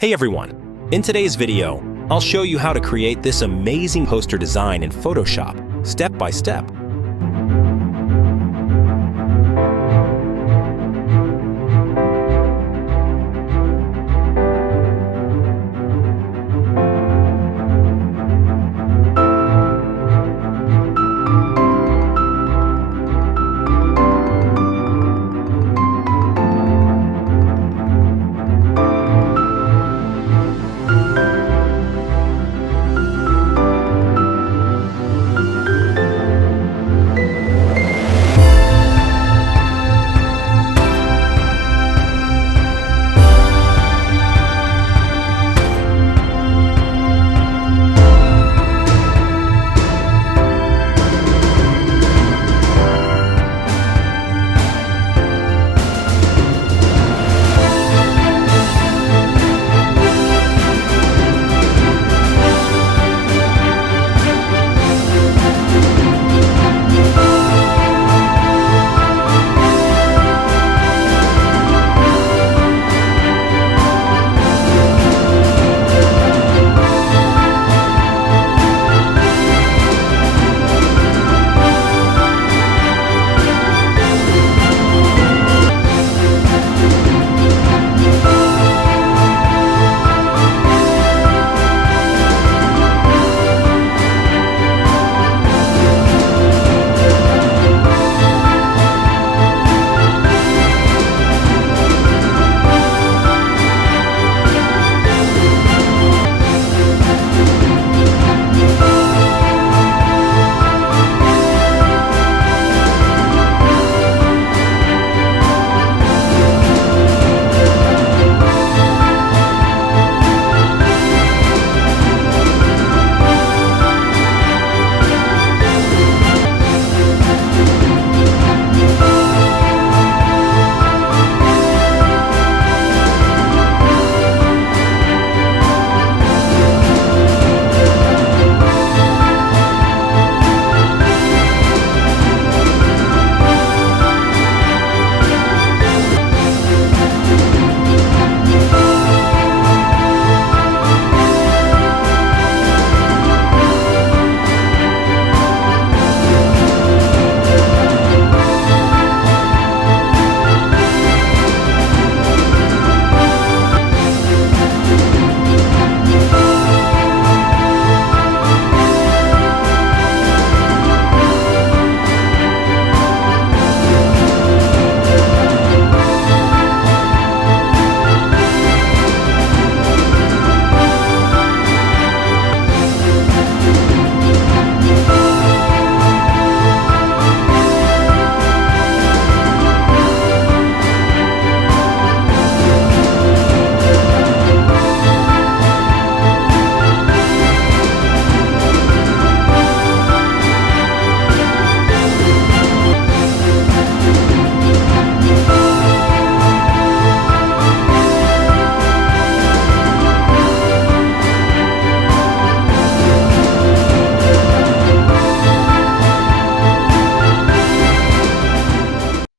Hey everyone! In today's video, I'll show you how to create this amazing poster design in Photoshop, step by step.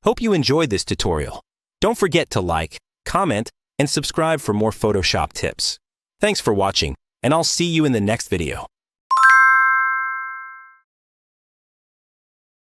Hope you enjoyed this tutorial. Don't forget to like, comment, and subscribe for more Photoshop tips. Thanks for watching, and I'll see you in the next video.